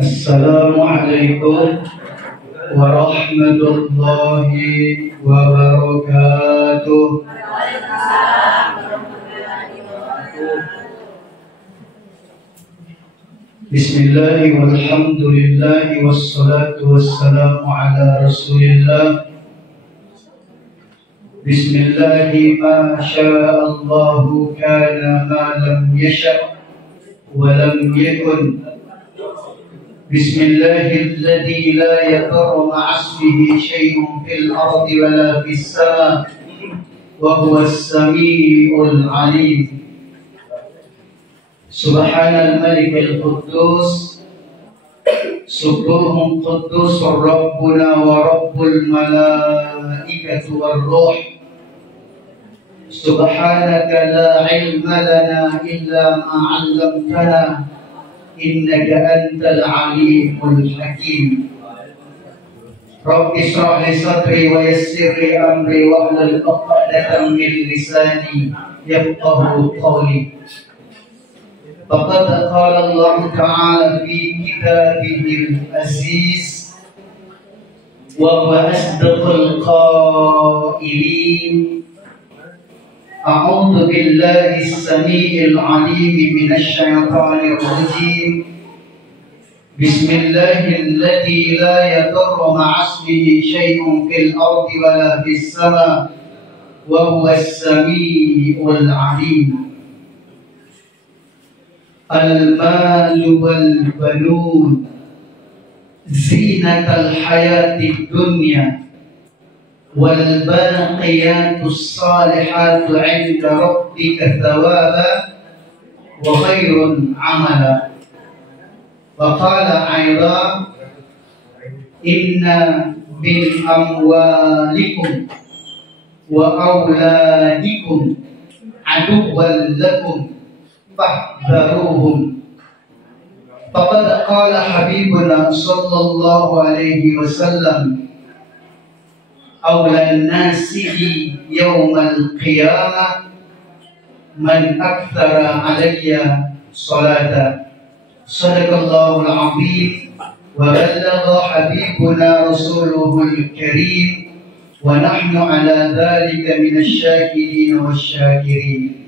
Assalamualaikum warahmatullahi wabarakatuh. Bismillahi walhamdulillahi wassalatu wassalamu ala rasulillah. Bismillahi ma sya'allahu kana ma lam yasha' wa lam yakun. Bismillahilladzi la yadurru ma'a ismihi syai'un fil ardi wa la fis sama' wa huwas sami'ul 'alim. Subhanal malikil quddus subuhun quddusur rabbuna wa rabbul malaikatu war ruh. Subhanaka la ilma lana illa ma 'allamtana innaka antal alimul hakim. Rabbi shrah li sadri wa yassir li amri wa hlul 'uqdatam min lisani yafqahu qawli. Faqad qala Allah Ta'ala fi kitabihil aziz wa huwa asdaqul qailin. A'udzu billahi as-sami'il 'alim minasy syaithanir rajim. Bismillahilladzi la yadurru ma'a ismihi syai'un fil ardi wa la fis sama' wa huwas sami'ul 'alim. Al-malu wal banun zinatal hayatid dunya wal baqiyatus salihatu 'inda rabbika thawaban wa khairun 'amala. Wa qala aidan inna min amwalikum wa auladikum aduwwan lakum fahdharuhum. Faqad qala habibuna sallallahu alaihi wasallam awlan nasi yawmal qiyamah man akthara alayya salata. Sadaqallahul azim wa ballagha habibuna rasuluhul karim wa nahnu ala dhalika minasy syakirin wasyakirin.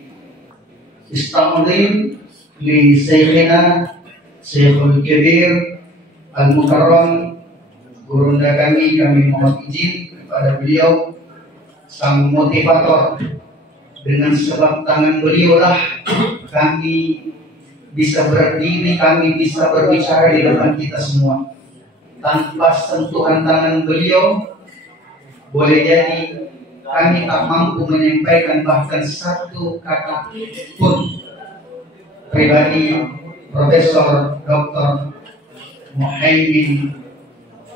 Ista'udhin li syekhina Syekhul Kabir Al-Mukarram, gurunda kami mohon izin kepada beliau sang motivator. Dengan sebab tangan beliau lah kami bisa berdiri, kami bisa berbicara di depan kita semua. Tanpa sentuhan tangan beliau, boleh jadi kami tak mampu menyampaikan bahkan satu kata pun. Pribadi Profesor Dr. Muhaimin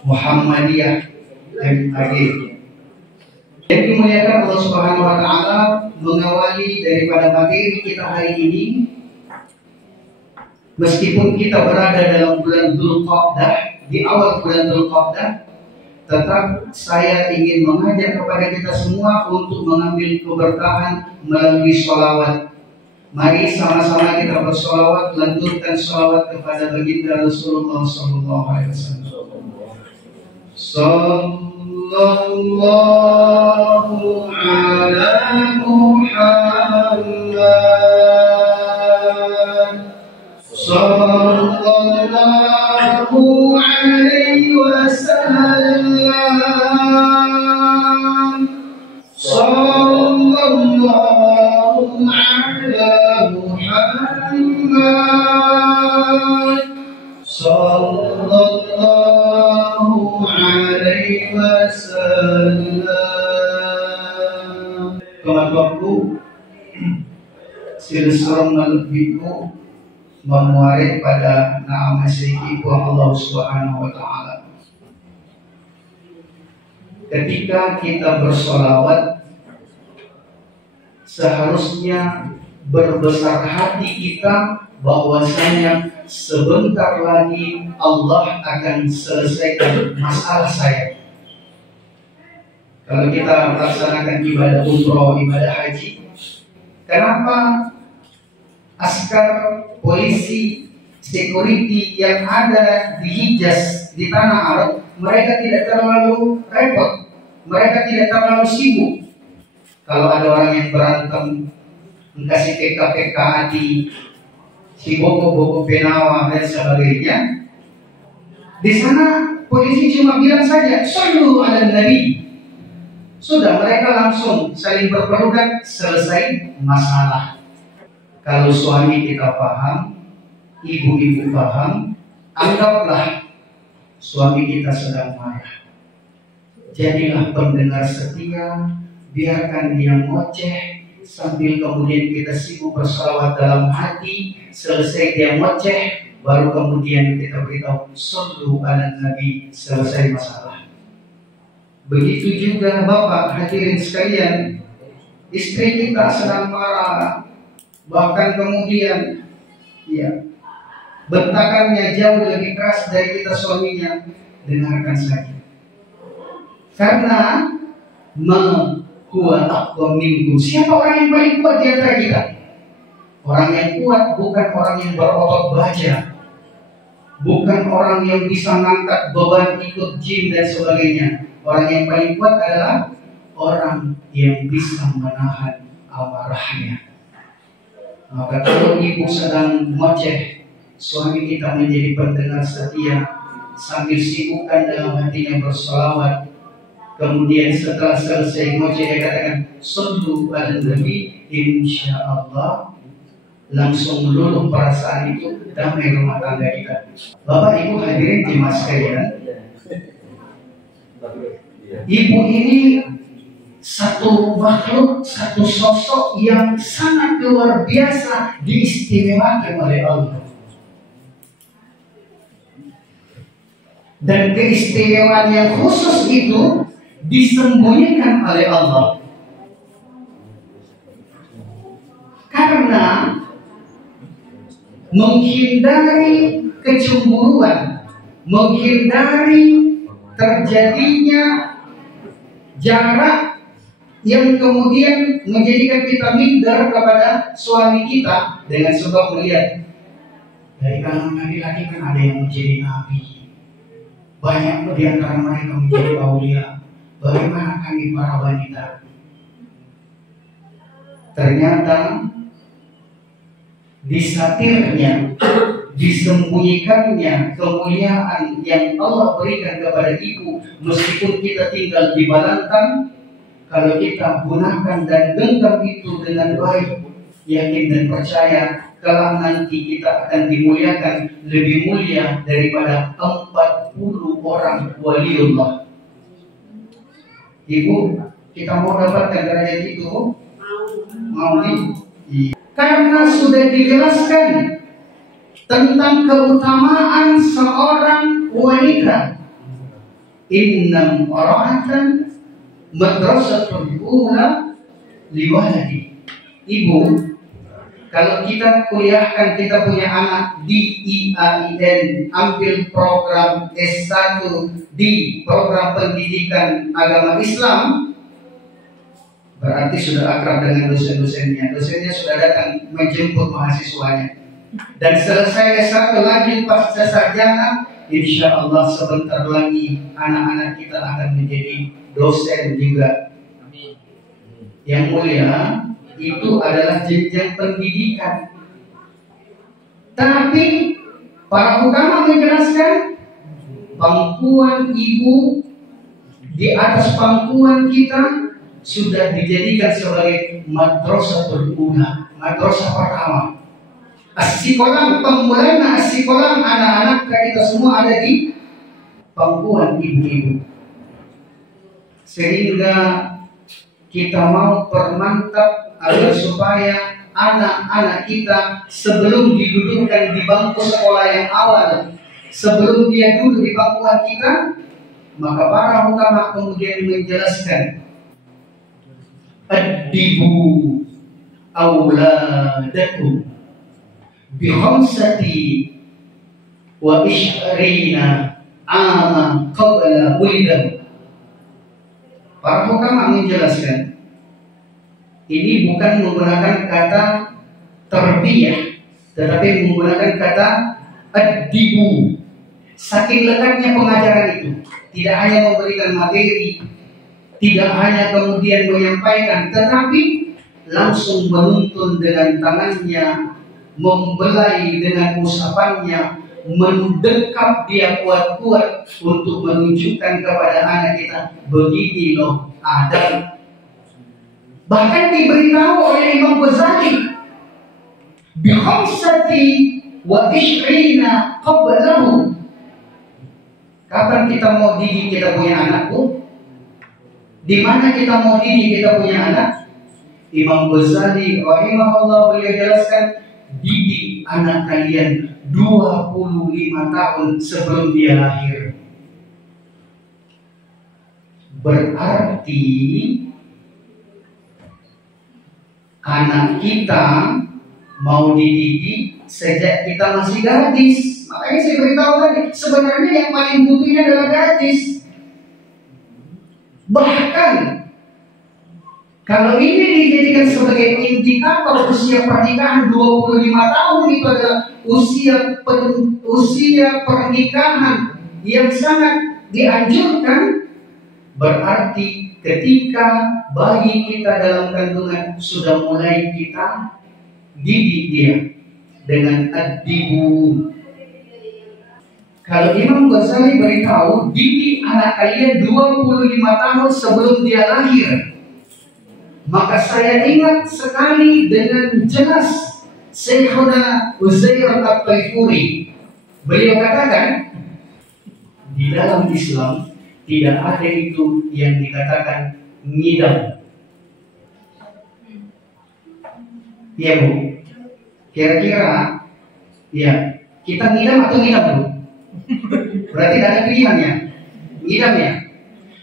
Muhammadiyah MAG. Yang dimuliakan Allah Subhanahu wa Ta'ala, mengawali daripada materi kita hari ini, meskipun kita berada dalam bulan Dzulqa'dah, di awal bulan Dzulqa'dah, tetap saya ingin mengajak kepada kita semua untuk mengambil keberkahan melalui sholawat. Mari sama-sama kita bersolawat, lanturkan sholawat kepada baginda Rasulullah sallallahu alaihi wasallam. Sallallahu ala Muhammad sallallahu alaihi wasallam. Sallallahu ala Muhammad sallallahu alaihi wasallam. Kawan-kawanku, silsilah malbiku memuarik pada nama Syekh Allah Subhanahu wa Ta'ala. Ketika kita bersolawat, seharusnya berbesar hati kita bahwasanya sebentar lagi Allah akan selesaikan masalah saya. Kalau kita melaksanakan ibadah umroh, ibadah haji, kenapa askar polisi security yang ada di Hijaz, di tanah Arab, mereka tidak terlalu repot, mereka tidak terlalu sibuk. Kalau ada orang yang berantem, kasih PK-PK di si boko-boko penawa dan sebagainya, di sana polisi cuma bilang saja, "Sallu ala Nabi." Sudah, mereka langsung saling berpelukan, selesai masalah. Kalau suami kita paham, ibu-ibu paham, anggaplah suami kita sedang marah. Jadilah pendengar setia, biarkan dia ngoceh, sambil kemudian kita sibuk bersalawat dalam hati. Selesai dia ngoceh, baru kemudian kita beritahu, "Sallu ala Nabi," selesai masalah. Begitu juga Bapak, hadirin sekalian, istri kita sedang marah, bahkan kemudian bentakannya jauh lebih keras dari kita suaminya, dengarkan saja. Karena huwa aqwa minkum. Siapa orang yang paling kuat di antara kita? Orang yang kuat bukan orang yang berotot baja, bukan orang yang bisa ngangkat beban ikut gym dan sebagainya. Orang yang paling kuat adalah orang yang bisa menahan amarahnya. Maka kalau ibu sedang ngoceh, suami kita menjadi pendengar setia, sambil sibukkan dalam hatinya bersolawat. Kemudian setelah selesai ngoceh dia katakan, "Sallu ala Nabi," insya Allah langsung meluluh perasaan itu, damai rumah tangga kita. Bapak Ibu hadirin jemaah sekalian, ibu ini satu makhluk, satu sosok yang sangat luar biasa, diistimewakan oleh Allah. Dan keistimewaan yang khusus itu disembunyikan oleh Allah. Karena menghindari kecemburuan, menghindari terjadinya jarak yang kemudian menjadikan kita minder kepada suami kita dengan sebab melihat dari kalangan laki-laki kan ada yang menjadi nabi, banyak di antara mereka menjadi aulia. Bagaimana kami para wanita? Ternyata disatirnya, disembunyikannya kemuliaan yang Allah berikan kepada ibu, meskipun kita tinggal di Balantang. Kalau kita gunakan dan genggam itu dengan baik, yakin dan percaya, kelak nanti kita akan dimuliakan lebih mulia daripada 40 orang waliullah. Ibu, kita mau dapatkan derajat itu? Mau nih? Karena sudah dijelaskan tentang keutamaan seorang wanita. Innam ra'atan madrasatul ula liwaladi. Ibu, kalau kita kuliahkan, kita punya anak di IAIN, ambil program S1 di program pendidikan agama Islam, berarti sudah akrab dengan dosen-dosennya. Dosennya sudah datang menjemput mahasiswanya. Dan selesai S1 lagi pasca sarjana, insya Allah sebentar lagi anak-anak kita akan menjadi dosen juga. Yang mulia, itu adalah jenjang pendidikan. Tapi para ulama menjelaskan pangkuan ibu di atas pangkuan kita sudah dijadikan sebagai madrasatul ula, madrasah pertama. Asikolam, pemulanan asikolam anak-anak kita semua ada di pangkuan ibu-ibu. Sehingga kita mau permantap agar supaya anak-anak kita sebelum didudukkan di bangku sekolah yang awal, sebelum dia duduk di pangkuan kita, maka para ulama kemudian menjelaskan, "Addibu auladakum bi khamsati wa ishrina ama qabla wilidam." Para ulama menjelaskan, ini bukan menggunakan kata terbiyah, tetapi menggunakan kata Ad-dibu. Saking lekatnya pengajaran itu, tidak hanya memberikan materi, tidak hanya kemudian menyampaikan, tetapi langsung menuntun dengan tangannya, membelai dengan usapannya, mendekat dia kuat-kuat untuk menunjukkan kepada anak kita, begini loh adab. Bahkan diberitahu oleh Imam Ghazali, bi khamsati wa ishrina qablahu. Kapan kita mau didik kita punya anak, Bu? Di mana kita mau didik kita punya anak? Imam Ghazali rahimahullah beliau jelaskan, didik anak kalian 25 tahun sebelum dia lahir. Berarti anak kita mau dididik sejak kita masih gadis. Makanya saya beritahu tadi, sebenarnya yang paling butuhnya adalah gadis. Bahkan kalau ini dijadikan sebagai indikator usia pernikahan 25 tahun, itu adalah usia pernikahan yang sangat dianjurkan. Berarti ketika bayi kita dalam kandungan sudah mulai kita didik dia dengan ad-dibu. Kalau Imam Ghazali beritahu, didik anak kalian 25 tahun sebelum dia lahir. Maka saya ingat sekali dengan jelas Syekhuna Uzair At-Taifuri. Beliau katakan, di dalam Islam tidak ada itu yang dikatakan ngidam. Ya Bu, kira-kira ya kita ngidam atau ngidam Bu? Berarti tidak ada pilihannya, ngidam ya.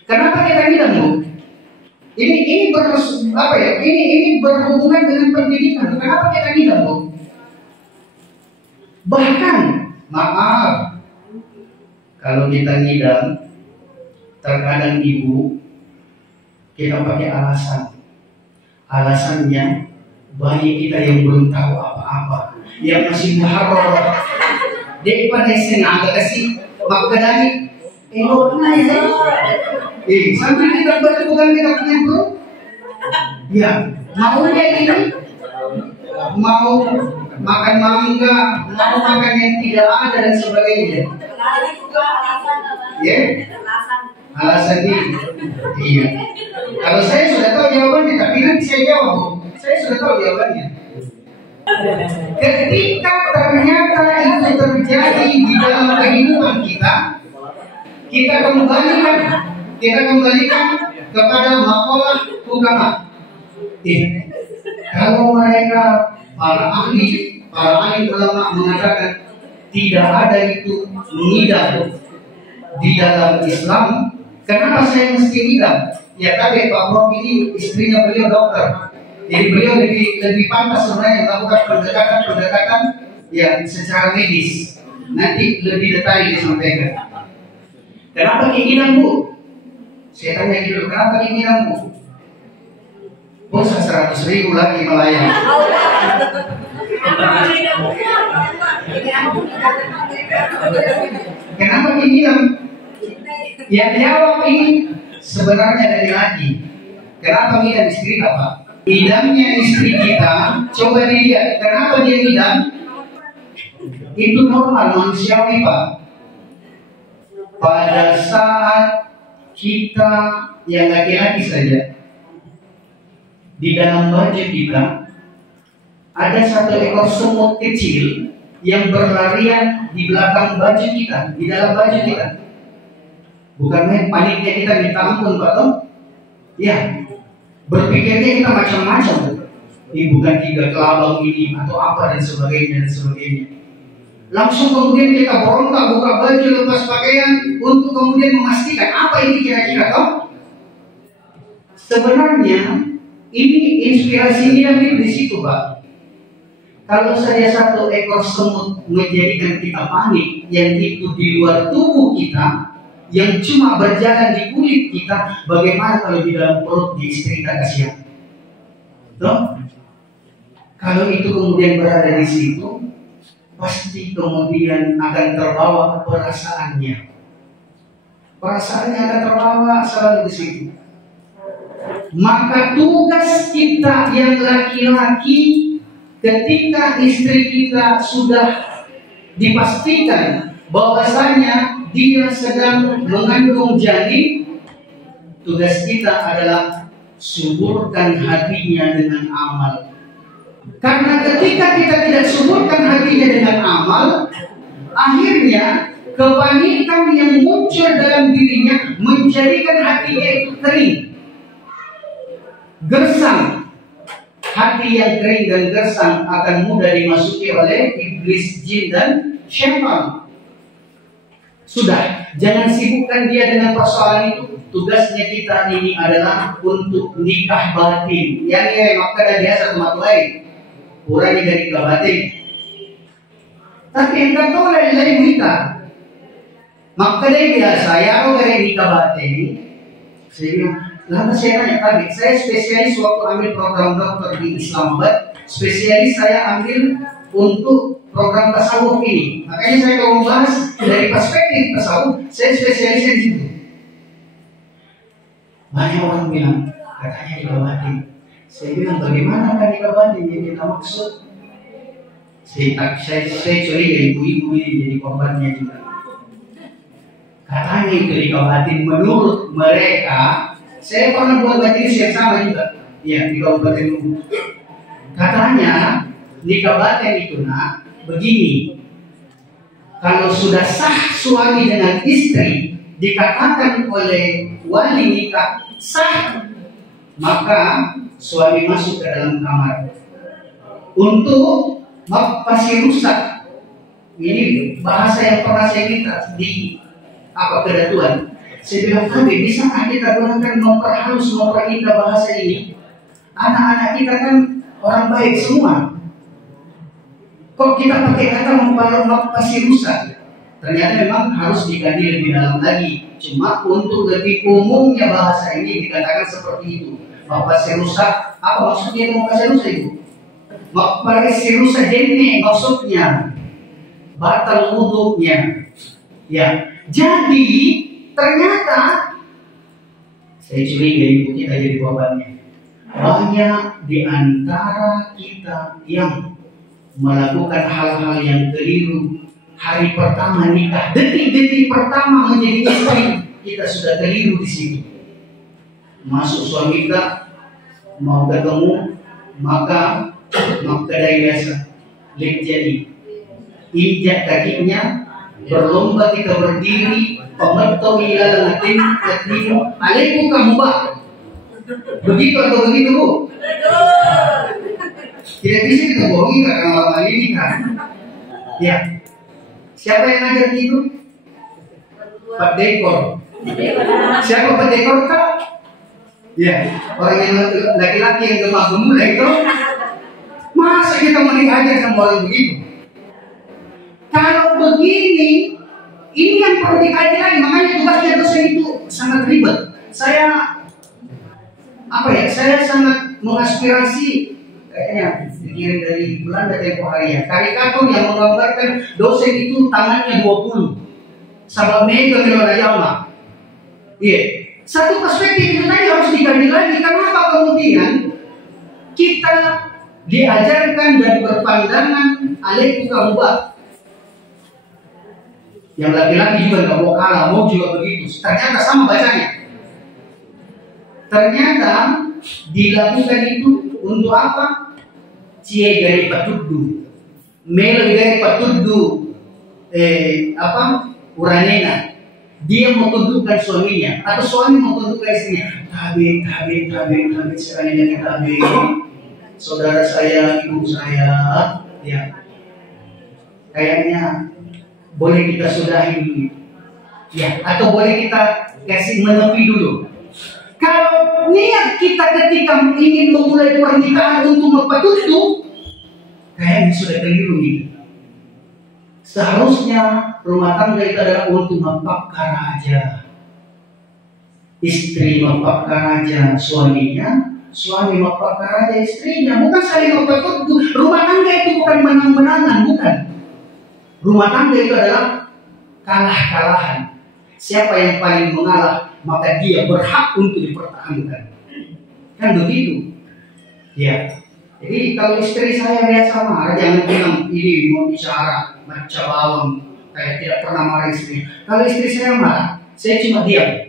Kenapa kita ngidam Bu? Ini berhubungan dengan pendidikan. Kenapa kita ngidam Bu? Bahkan maaf, kalau kita ngidam, terkadang ibu kita pakai alasan. Alasannya bayi kita yang belum tahu apa-apa, yang masih muharrar, dia pada senang kasih makadani sampai kita bukan kita punya bro. Ya, maunya ini mau makan mangga, mau makan yang tidak ada dan sebagainya. Ya, alasan ini. Iya. Kalau saya sudah tahu jawabannya, tapi nanti saya jawab. Saya sudah tahu jawabannya. Ketika ternyata itu terjadi di dalam kehidupan kita, kita kembalikan kepada makalah hukama. Kalau mereka para ahli ulama mengatakan tidak ada itu ngidam di dalam Islam, kenapa saya mesti ngidam? Ya tadi Pak Prof ini istrinya beliau dokter. Jadi beliau lebih pantas sebenarnya melakukan pendekatan ya secara medis. Nanti lebih detail disampaikan. Kenapa keinginan Bu? Saya tanya dulu, kenapa keinginan Bu? Pulsa 100.000 lagi melayang. Kenapa keinginan? Yang jawab ini sebenarnya dari lagi. Kenapa ngidam istri Pak? Idamnya istri kita, coba dilihat, kenapa dia idam? Itu normal, manusiawi Pak. Pada saat kita yang laki-laki saja, di dalam baju kita ada satu ekor semut kecil yang berlarian di belakang baju kita, di dalam baju kita. Bukan paniknya kita minta ampun Pak Tom? Ya. Berpikirnya kita macam-macam. Ini bukan 3 kelabang ini atau apa dan sebagainya. Langsung kemudian kita berontak, buka baju, lepas pakaian untuk kemudian memastikan apa ini kira-kira toh. Sebenarnya ini inspirasinya di situ Pak. Kalau saja satu ekor semut menjadikan kita panik, yang itu di luar tubuh kita, yang cuma berjalan di kulit kita, bagaimana kalau di dalam perut di istri kita kasihan? Toh? Kalau itu kemudian berada di situ, pasti kemudian akan terbawa perasaannya. Perasaannya akan terbawa selalu di situ. Maka tugas kita yang laki-laki ketika istri kita sudah dipastikan bahwasanya dia sedang mengandung janin, tugas kita adalah suburkan hatinya dengan amal. Karena ketika kita tidak suburkan hatinya dengan amal, akhirnya kepanikan yang muncul dalam dirinya menjadikan hatinya itu kering, gersang. Hati yang kering dan gersang akan mudah dimasuki oleh iblis, jin, dan syaitan. Sudah, jangan sibukkan dia dengan persoalan itu. Tugasnya kita ini adalah untuk nikah batin. Yang maka ada biasa tempat lain. Kurang dari nikah batin. Tapi yang kata lain kita. Maka dari biasa ya kalau dari nikah batin. Lalu saya tanya tadi, saya spesialis waktu ambil program dokter di Islamabad, spesialis saya ambil untuk program tasawuf ini. Makanya saya mau membahas dari perspektif tasawuf, saya spesialisnya di situ. Banyak orang bilang, katanya nikah batin. Saya bilang, bagaimana kan nikah batin yang kita maksud? Saya curiga ibu-ibu ini jadi korbannya juga. Katanya itu nikah batin menurut mereka. Saya pernah buat majelis yang sama juga, ya di Kabupaten Luwu. Katanya nikah batin itu begini, kalau sudah sah suami dengan istri, dikatakan oleh wali nikah sah, maka suami masuk ke dalam kamar untuk pasti rusak. Ini bahasa yang pernah saya minta di kedatuan. Saya bilang, tapi bisakah kita gunakan memperhalus, memperindah bahasa ini? Anak-anak kita kan orang baik semua. Kok kita pakai kata pasti rusak? Ternyata memang harus diganti lebih dalam lagi. Cuma untuk lebih umumnya bahasa ini dikatakan seperti itu. Pasti rusak, apa maksudnya itu pasti rusak itu? Pasti rusak jene maksudnya. Batal wuduknya. Ya, jadi ternyata saya curiga ibu kita jadi korbannya. Banyak di antara kita yang melakukan hal-hal yang keliru. Hari pertama nikah, detik-detik pertama menjadi istri, kita sudah keliru di sini. Masuk suami kita mau ketemu, maka dari biasa lek jadi injak kakinya, berlomba kita berdiri. Pemerintah wilayah Latin, Latino, alaikum kamu Mbak. Begitu atau begitu Bu? Tidak bisa kita bohongi karena lama ini kan. Ya, siapa yang ngajar itu? Pak Dekor. Siapa Pak Dekor kak? Ya, orang yang laki-laki yang gemah gemula itu. Masa kita mau diajar sama orang begitu? Kalau begini, ini yang perlu dikaji lagi. Makanya tugasnya dosen itu sangat ribet. Saya sangat mengaspirasi, kayaknya dikirim dari Belanda tempo hari ya, karikatur yang menggambarkan dosen itu tangannya 20 sabab mega melona jama. Iya, satu perspektif itu tadi harus dikaji lagi. Kenapa kemudian kita diajarkan dan berpandangan alaikum kamu yang laki-laki juga nggak mau kalah, mau juga begitu. Ternyata sama bacanya. Ternyata dilakukan itu untuk apa? Cie dari patudu, mel dari patudu, uranena. Dia mau tundukkan suaminya, atau suami mau tundukkan istrinya. Tabe, sekali lagi tabe. Saudara saya, ibu saya, ya. Kayaknya boleh kita sudahi dulu, ya, atau boleh kita kasih menepi dulu. Kalau niat kita ketika ingin memulai pernikahan untuk mempatutu, kayaknya sudah keliru nih. Seharusnya rumah tangga itu adalah untuk mempakar aja. Istri mempakar aja suaminya, suami mempakar aja istrinya. Bukan saling mempatutu. Rumah tangga itu bukan menang-menangan, bukan. Rumah tangga itu adalah kalah-kalahan. Siapa yang paling mengalah, maka dia berhak untuk dipertahankan. Kan begitu. Ya. Jadi kalau istri saya biasa marah, jangan bilang ini mau bicara macam bawang, kayak tidak pernah marah istri. Kalau istri saya marah, saya cuma diam.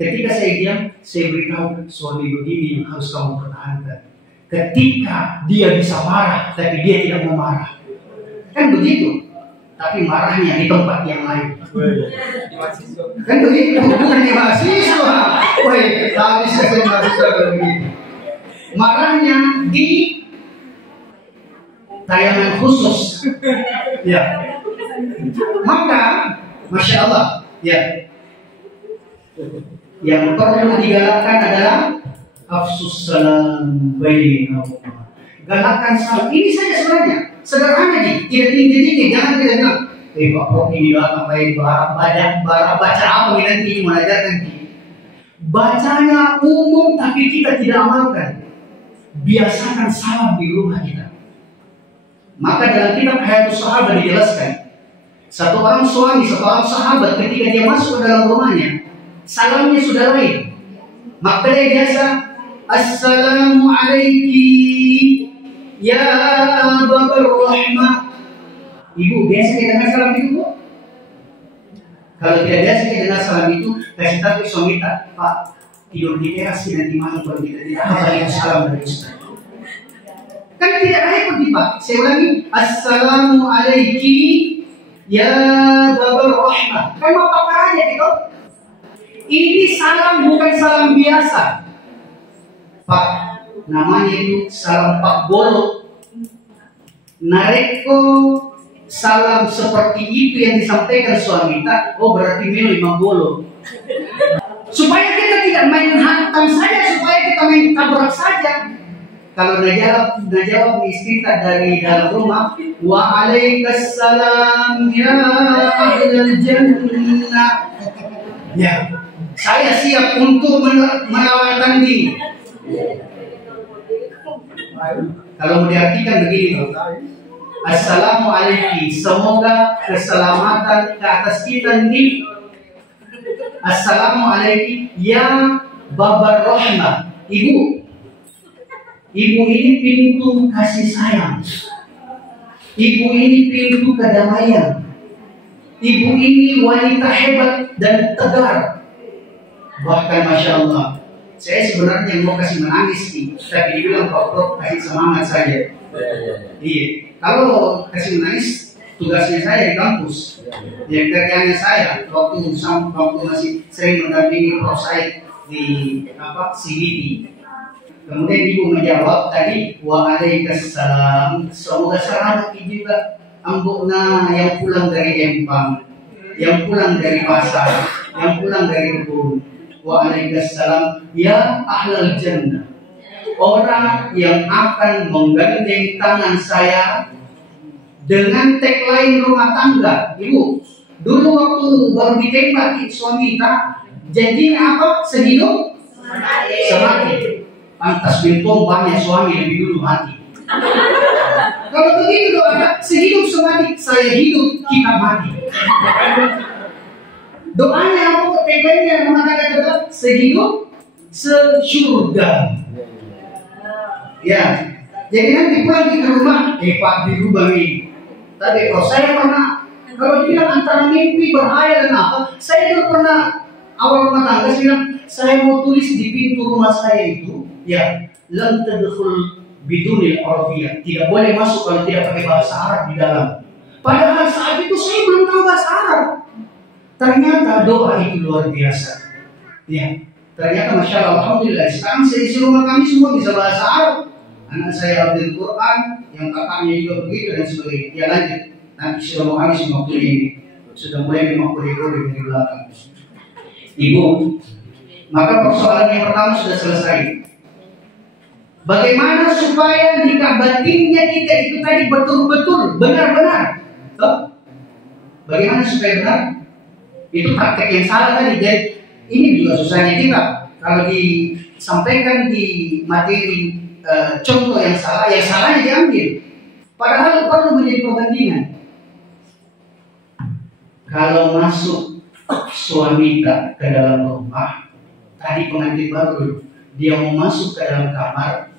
Ketika saya diam, saya beritahu suami begini yang harus kamu pertahankan. Ketika dia bisa marah, tapi dia tidak mau marah, kan begitu. Tapi marahnya di tempat yang lain. Kan begitu, bukan di mahasiswa. Woi, tapi saya mahasiswa begitu. Marahnya di tayangan khusus. Ya. Maka, masya Allah, ya. Yang perlu digalakkan adalah afsus salam bainakum. Galakkan salam. Ini saja sebenarnya. Sederhana nih, tidak tinggi-tinggi, jangan tidak bilang, Pak Prof ini doang baik baca apa nih nanti mengajarkan kita. Bacanya umum tapi kita tidak amalkan. Biasakan salam di rumah kita. Maka dalam kitab Hayatus Sahabat dijelaskan, satu orang suami, satu orang sahabat ketika dia masuk ke dalam rumahnya, salamnya sudah lain. Maka dia biasa, Assalamu alaikum ya babar rahmah. Ibu biasa kita dengar salam itu, Bu? Kalau tidak biasa kita dengar salam itu, kasih tahu suami kita, Pak, tidur di teras nanti malam kalau kita tidak apa salam dari Ustaz. Kan tidak repot Pak. Saya ulangi, Assalamu alaikum ya babar rahmah. Kan mau pakai aja gitu. Ini salam bukan salam biasa, Pak. Namanya itu salam Pak Bolo. Nareko salam seperti itu yang disampaikan suami kita. Oh berarti Melo Imam Bolo. Supaya kita tidak main hantam saja, supaya kita main tabrak saja. Kalau najawab istri kita dari dalam rumah, Waalaikumsalam ya ahlal jannah. Ya. Saya siap untuk melawan tanding. Kalau mau diartikan begini, Assalamualaikum, semoga keselamatan ke atas kita nih. Assalamualaikum ya babar rahmah. Ibu ini pintu kasih sayang. Ibu ini pintu kedamaian. Ibu ini wanita hebat dan tegar. Bahkan Masya Allah, saya sebenarnya mau kasih menangis nih, tapi dibilang Pak Prof kasih semangat saja. Iya, kalau kasih menangis tugasnya saya di kampus, ya kerjanya saya waktu masih sering mendampingi Prof Said di CBT. Kemudian ibu menjawab tadi, Waalaikumsalam, semoga selamat juga ambukna yang pulang dari Empang, yang pulang dari pasar, yang pulang dari kebun. Waalaikumsalam ya ahlal jannah, orang yang akan menggandeng tangan saya dengan tagline rumah tangga. Ibu, dulu waktu baru ditembak suami kita, janjinya apa? Sehidup semati. Pantas bintang banyak suami lebih dulu mati. Kalau begitu doa, sehidup semati, saya hidup, kita mati. Doanya apa? Tagline-nya mengatakan adalah sehidup sesurga. Ya, jadi nanti pulang ke rumah, Pak dirubah nih. Tapi kalau saya pernah, kalau bilang antara mimpi berhayal dan apa, saya dulu pernah awal rumah tangga bilang, saya mau tulis di pintu rumah saya itu, ya, lam tadkhul bidunil arabiyah, tidak boleh masuk kalau tidak pakai bahasa Arab di dalam. Padahal saat itu saya belum tahu bahasa Arab. Ternyata doa itu luar biasa. Ya, ternyata Masya Allah, Alhamdulillah. Sekarang saya di rumah kami semua bisa bahasa Arab. Anak saya hafal Quran, yang kakaknya juga begitu dan sebagainya. Ya lanjut. Nanti di rumah kami semua kuliah ini sudah mulai memang kuliah dari belakang. Ibu, maka persoalan yang pertama sudah selesai. Bagaimana supaya nikah batinnya kita itu tadi betul-betul benar-benar? Bagaimana supaya benar? Itu praktek yang salah tadi. Dan ini juga susahnya kita. Kalau disampaikan di materi contoh yang salah, yang salahnya diambil. Padahal perlu menjadi perbandingan. Kalau masuk suami ke dalam rumah, tadi pengantin baru, dia mau masuk ke dalam kamar,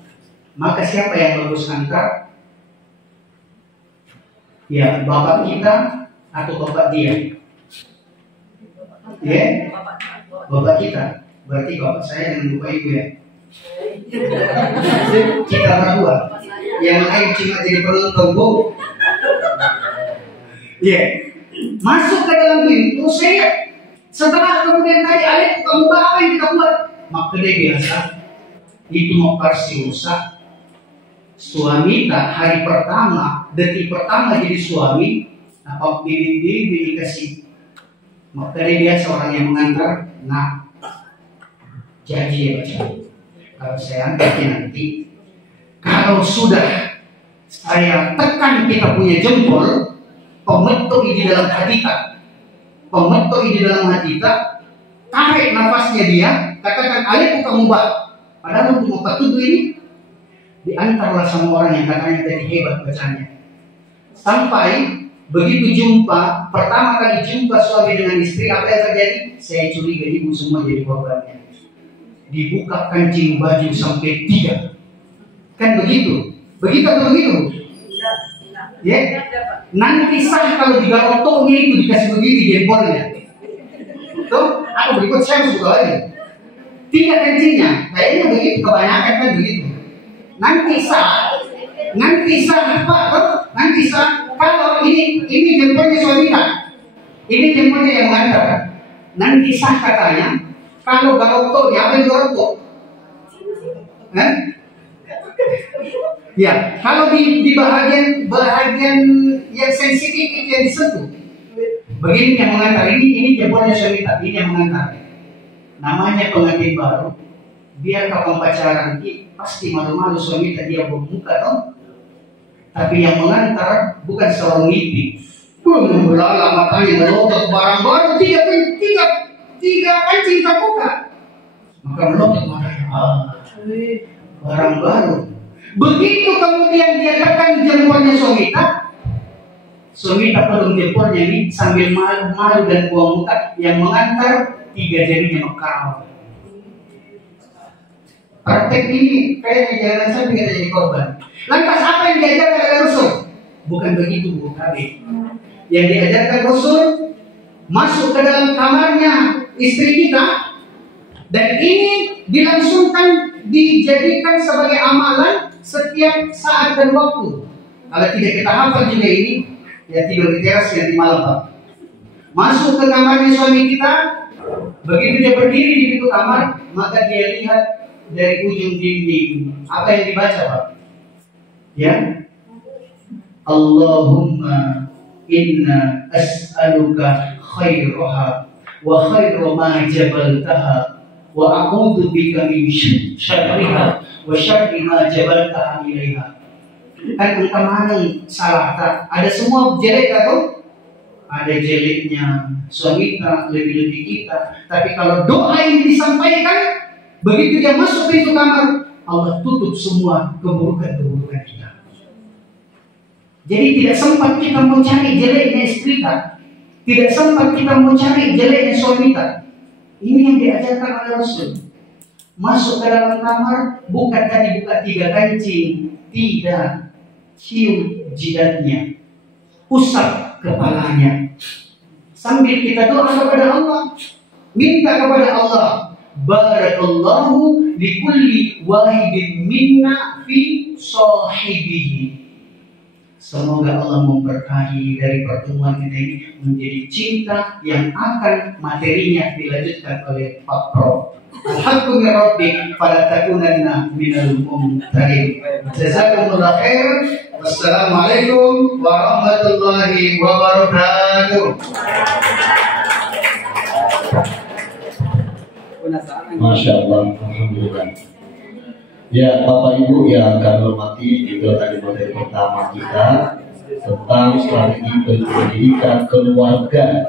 maka siapa yang bagus antar? Ya, bapak kita atau bapak dia? Ya, bapak kita. Berarti bapak saya dengan bapak ibu ya. Kita berdua. Yang lain cuma jadi penonton, Bu. Ya, masuk ke dalam pintu, saya setelah kemudian tadi Alek, kamu apa yang kita buat? Maka dia biasa itu mau kasih usah. Suami tak hari pertama, detik pertama jadi suami, apa bibi dikasih. Maka dia biasa orang yang mengantar. Nah, jadi ya baca. Kalau saya angkatnya nanti, kalau sudah saya tekan kita punya jempol, pemetuk di dalam hati kita, pemetuk di dalam hati kita, tarik nafasnya dia, katakan Alek kamu bah. Padahal untuk apa tuduh ini? Diantarlah sama orang yang katanya tadi hebat bacanya. Sampai begitu jumpa, pertama kali jumpa suami dengan istri, apa yang terjadi? Saya curiga ibu semua jadi korbannya. Dibuka kancing baju sampai 3. Kan begitu? Begitu atau begitu? Ya? Nanti sah kalau di garotongnya itu dikasih begini jempolnya. Tuh, aku berikut saya suka lagi. 3 kancingnya, kayaknya begitu, kebanyakan kan begitu. Nanti sah Pak, nanti sah. Kalau ini jempolnya suami kita, ini jempolnya yang mengantar. Nanti sah katanya. Kalau garotoknya apa yang garotok? Ya, kalau di bahagian yang sensitif itu yang disentuh. Begini yang mengantar, ini jempolnya suami kita, ini yang mengantar. Namanya pengantin baru. Biar kapan pacaran pasti malu-malu suami tadi dia bermuka dong. Tapi yang mengantar bukan seorang mimpi. Lala matanya melotot barang baru tiga kancing terbuka. Maka melotot matanya. Barang baru. Begitu kemudian dia tekan jempolnya suami tak belum jempolnya ini sambil malu dan buang muka. Yang mengantar 3 jarinya mekar. Praktek ini kayaknya jangan sampai kita jadi korban. Lantas apa yang diajarkan oleh Rasul? Bukan begitu, Bu Habib. Yang diajarkan Rasul, masuk ke dalam kamarnya istri kita, dan ini dilangsungkan, dijadikan sebagai amalan setiap saat dan waktu. Kalau tidak kita hafal juga ini, ya tidur di teras nanti malam Pak. Masuk ke kamarnya suami kita, begitu dia berdiri di pintu kamar, maka dia lihat dari ujung dinding apa yang dibaca Pak? Ya, Allahumma inna as'aluka khairaha wa khairu ma jabaltaha wa a'udzu bika min syarriha wa syarri ma jabaltaha ilaiha. Kan kemana salah tak? Ada semua jelek atau? Ada jeleknya suami kita, lebih-lebih kita. Tapi kalau doa ini disampaikan, begitu dia masuk pintu kamar, Allah tutup semua keburukan-keburukan kita. Jadi tidak sempat kita mau cari jeleknya istri kita, tidak sempat kita mau cari jeleknya suami kita. Ini yang diajarkan oleh Rasul. Masuk ke dalam kamar, bukan tadi buka 3 kancing, tidak, cium jidatnya, usap kepalanya, sambil kita doa kepada Allah, minta kepada Allah. Barakallahu likulli wahidin minna fi sahibihi. Semoga Allah memberkahi dari pertemuan kita ini menjadi cinta yang akan materinya dilanjutkan oleh Pak Prof. Alhamdulillah Rabbi fala takunanna minal mumtarin. Jazakumullah khair. Wassalamualaikum warahmatullahi wabarakatuh. Masya Allah, alhamdulillah. Ya, Bapak Ibu yang kami hormati, itu tadi materi pertama kita tentang strategi pendidikan keluarga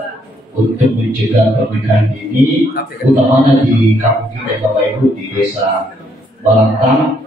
untuk mencegah pernikahan dini, utamanya di kampung kita Bapak Ibu di Desa Balantang.